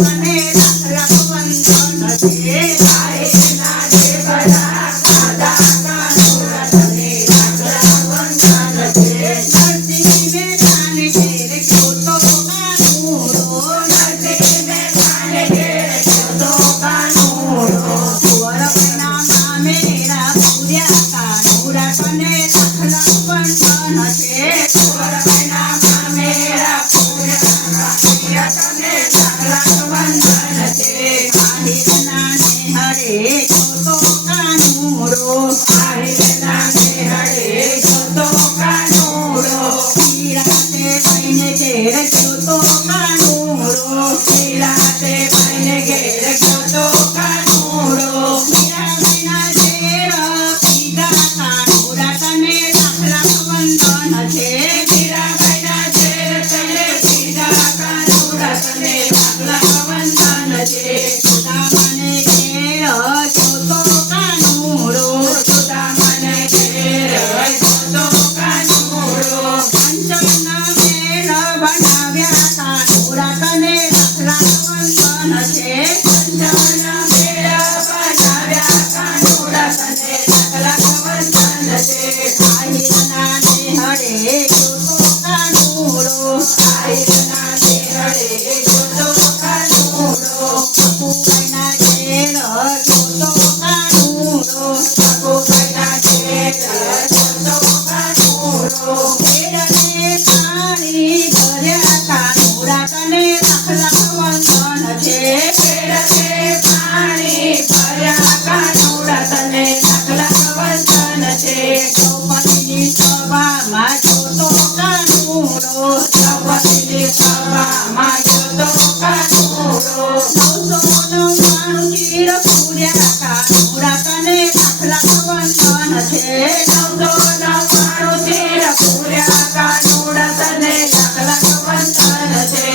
तने दाखला वंदन छे आहिरना देवरा दादा कानूर तने दाखला वंदन छे नदी में ताने घेर क्यों तो कानूरो नदी में ताने घेर क्यों तो कानूरो कुंवर बना मेरा पूर्या कानूर तने दाखला वंदन छे कुंवर बना मेरा पूर्या तने दाखला वंदन छे आहिरना ने हरे क्यों तो कानूरो आहिरना ने हरे क्यों तो कानूरो हीराते बहने घेर क्यों तो कानूरो हीराते बहने घेर क्यों तो कानूरो हीरा बिना घेर पीगा कानूरा तने दाखला वंदन छे हीरा बिना घेर तने पीगा कानूरा तने दाखला वंदन छे सुदा मने घेर क्यों तो कानूरो सुदा मने घेर क्यों तो कानूरो पंचना मेल बनाव्या कानूरा तने दाखला वंदन छे पंचना मेल बनाव्या कानूरा तने दाखला वंदन छे आहिरना ने हरे क्यों तो कानूरो आहिरना ने हरे क्यों तो कानूरो बापू बना घेर क्यों तो कानूरो बापू बना घेर क्यों तो कानूरो घेरने पाणी भर्या कानूरा तने दाखला वंदन छे घेरने पाणी भर्या कानूरा तने दाखला वंदन छे द्रौपदीनी सभाમાં જોતો કાનૂરો દ્રૌપદીની સભામાં જોતો કાનૂરો 999 ચીર પૂર્યા કાનૂરા તને દાખલા વંદન છે 999 ચીર પૂર્યા કાનૂરા તને દાખલા વંદન છે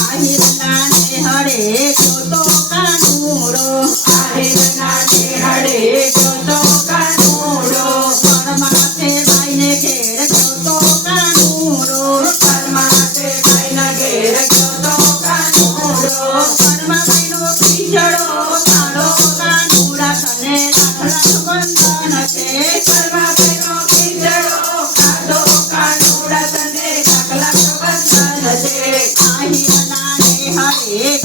આહિરના ને હરે જોતો કાનૂરો આહિરના ને હરે જોતો કાનૂરો પરમાતે ભાઈને ઘેર જોતો કાનૂરો પરમાતે ભાઈના ઘેર જોતો કાનૂરો પરમા ભાઈનો ખીચડો કાળો કાનૂરા તને દાખલા વંદન છે પરમા ભાઈનો ખીચડો કાળો કાનૂરા તને દાખલા વંદન છે આહિરના ને હરે